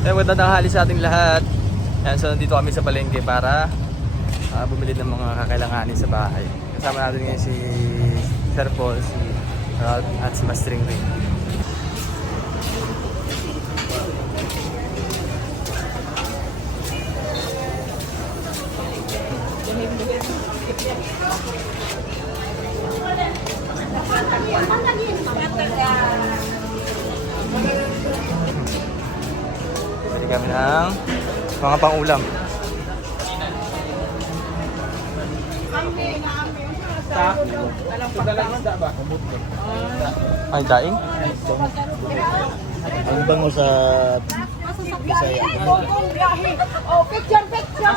Magandang tanghali sa ating lahat. Yan, so nandito kami sa palengke para bumili ng mga kakailanganin sa bahay. Kasama natin ngayon si Sir Paul, si Ralph at si Mastering Ring. Bili kami ng mga pang-ulam. Ay, daing? Ang bango sa Bisaya. Oh, picture, picture!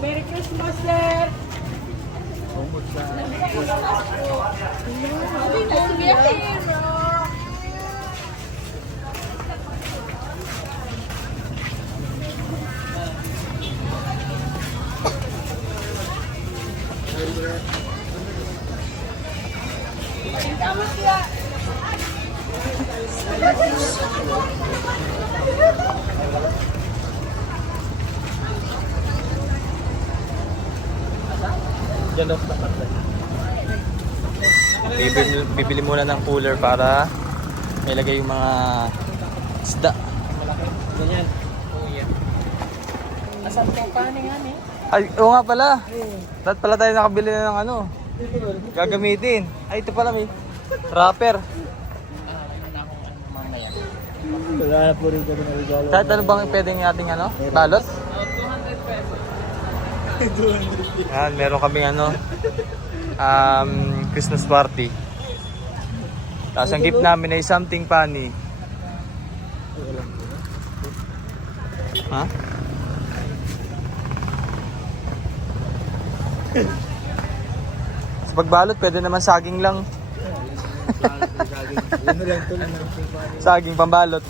Merry Christmas, sir! Bibili muna ng cooler para ilagay yung mga isda. Ganyan. Asan po pa yan eh? Ay, oo nga pala. Dapat pala tayo nakabili na ng ano. Gagamitin. Ay, ito pala may wrapper. Wala po rin kami na regalo. Kahit ano bang pwedeng ating ano? Balot? 200. Yan, meron kaming ano, Christmas party. Tapos ang gift namin ay something funny. Ha? Sa pagbalot, pwede naman saging lang. Ano lang to lang. Saging pambalot.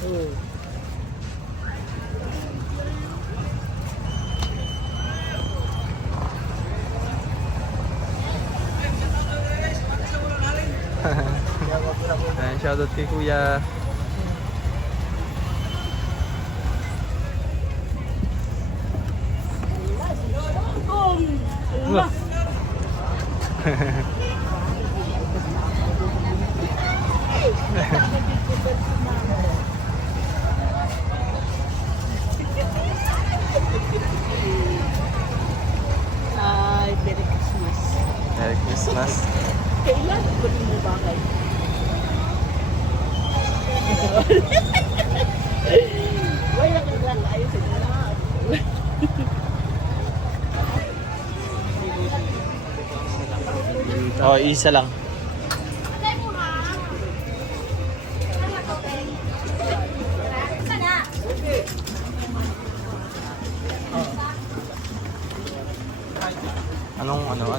Ayan, shoutout kay Kuya. Ay, Merry Christmas. Merry Christmas. Kailan ko din mo bagay? Wala ka lang ayos na. Oh, isa lang.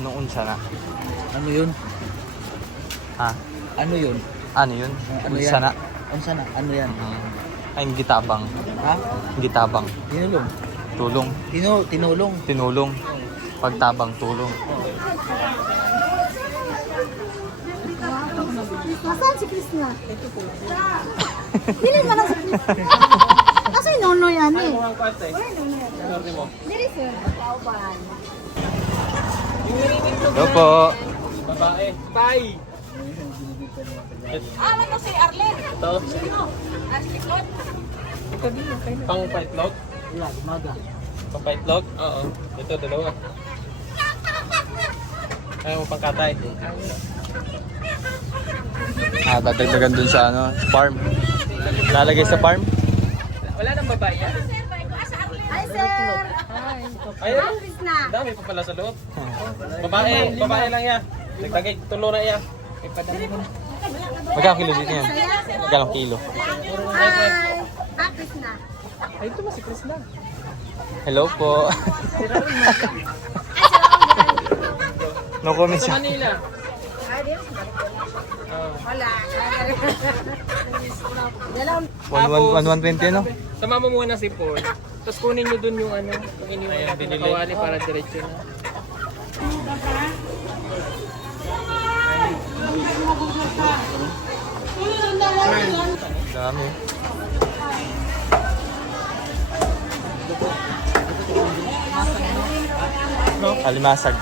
Anong unsa na? Ano yun? Ha? Ano yun? Ano yun? Ano Unsa yan? na? Unsa na? Ano yan? Ay, gitabang. Ha? Gitabang. Tinulong. Tulong. Tinulong. Tinulong. Pagtabang tulong. Nasaan si Krishna? Ito po. Dili man na si Krishna. Kasi nono yan eh. Dili sir. Kauban. Hello po. Babae. Bye! Ano to si Arlen? Ito. Arlikot? Pang paitlog? Wala, maga. Pang paitlog? Oo. Ito, dalawa. Ayaw mo pang katay. Dadagdagan dun sa ano, farm. Lalagay sa farm. Wala nang babae yan. Hi sir. Ayun. Krishna. Dami pa pala sa loob. Babae lang yan. Nagtagay, tulo na yan. Magkano kilo dito yan? Magkano kilo? Hi. Ah, Krishna. Ay, ito mas si Chris lang. Hello po. No comment Sa siya. Manila. Wala. 120 ano? Sama mo muna si Paul. Tapos kunin nyo dun yung ano, kung iniwan Ayan, natin binili. na kawali para diretso na. Dami. Alimasag.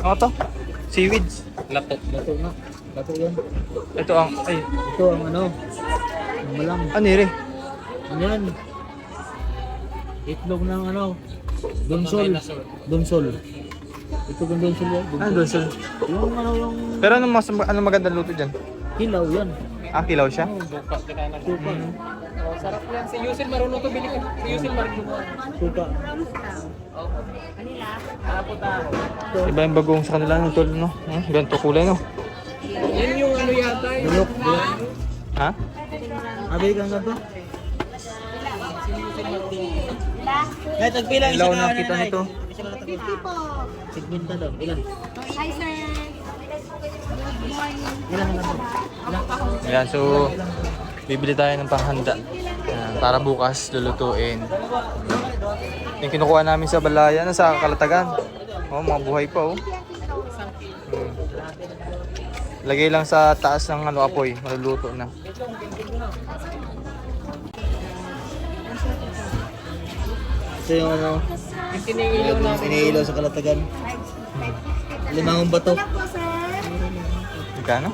Ano to? Seaweeds. Lato. Lato na. Lato yan. Ito ang, ay, Ito ang ano. Ang malang. ano yun? Ano yan? Itlog ng ano. Donsol. Donsol. Ito yung donsol yan. Ah, doon sir. Yung ano yung Pero ano magandang luto dyan? hilaw yan. Ah, kilaw siya? Bukas na kanan. Suka. Oh, sarap yan. Si Yusin marunong to bili ka. Si Yusin marunong. Suka. Iba yung bagong sa kanila ng tol, no? Ganito kulay, no? Yan yung ano yata. Yung Bulok. Bulok. Ha? Abi kang ganito? Nay, tagpilang Ilaw na kita nito. Sigminta daw. Ilan? Hi, sir. Ilan na lang? Ayan, so bibili tayo ng panghanda. Ayan, para bukas lulutuin. Yung kinukuha namin sa Balaya, sa Kalatagan. Oh, mga buhay pa, oh. Lagay lang sa taas ng ano, apoy, maluluto na. Ito yung ano. yung tinigilaw natin. Iniilaw sa Kalatagan. Limangong bato. Magkano?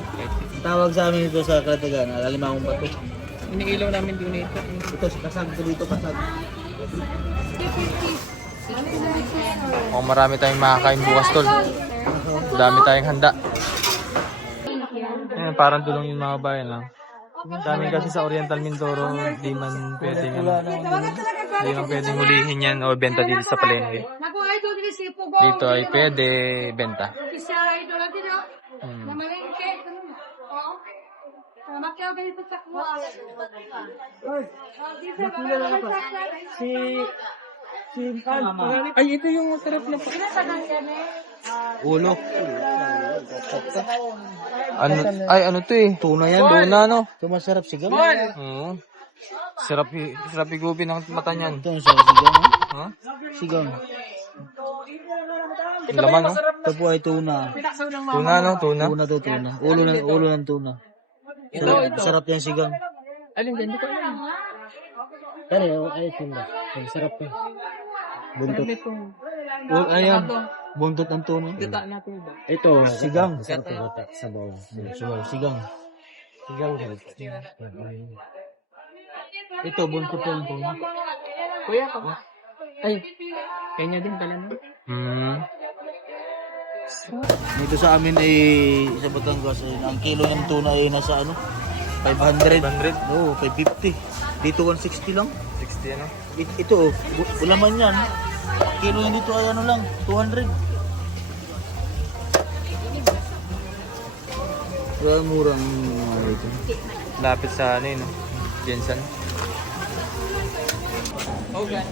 Tawag sa amin ito sa Kalatagan. Limangong bato. Iniilaw namin dun ito. Ito, kasag ito dito, kasag. Oh, marami tayong makakain bukas, tol. Dami tayong handa. Ayan, parang tulong yung mga bayan, lang. Dami kasi sa Oriental Mindoro, di man pwedeng, di man pwedeng hulihin yan o benta dito sa palengke. Dito ay pwede benta. Ay, ito yung sarap na Ulo. Ano, ay ano to eh? Tuna yan, tuna no? Ito masarap sigaw. Oo. Sarap higupin ng mata niyan. Ito ang sarap sigaw. Ha? Sigaw. Ang laman, no? Ito po ay tuna. Tuna, no? Tuna. Tuna to, tuna. Ulo ng tuna. Sarap yan sigaw. Alin dyan? Hindi ko alam. Ano, ay tuna. Ay, sarap yan. Buntot. Ito. Ayan. Buntot ng tuna. Gata natin ba? Ito, sigang. Sarap yung gata sa bawang. Sigang. Sigang. Ito, buntot ng tuna. Kuya ka ba? Ay, kanya din pala no? Dito sa amin ay sa Batangas, ang kilo ng tuna ay nasa ano? 500. 500? Oo, 550. Dito 160 lang. 60 ano? Ito, ulaman yan. Kilo yan dito ay ano lang, 200. Kaya murang ito. Lapit sa ano yun, no? Jensen. Okay.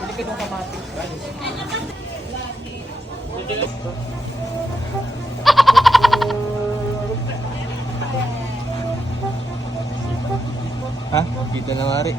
Bili ka ng kamatis. Ha? Kita na mari.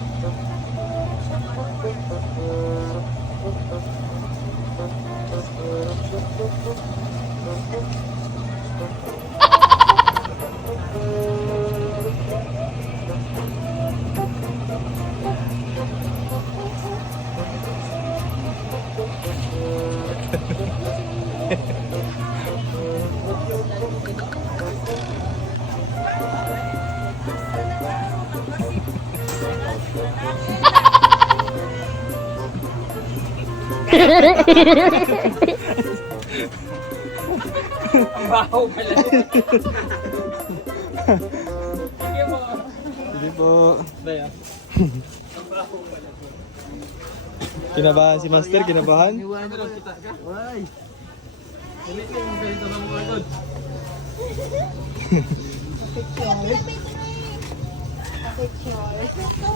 Ang baho pala. Sige mo. Hindi po. Daya. Kinabahan si Master, kinabahan? Ay! Dili ko yung ganito ng mga good. Picture.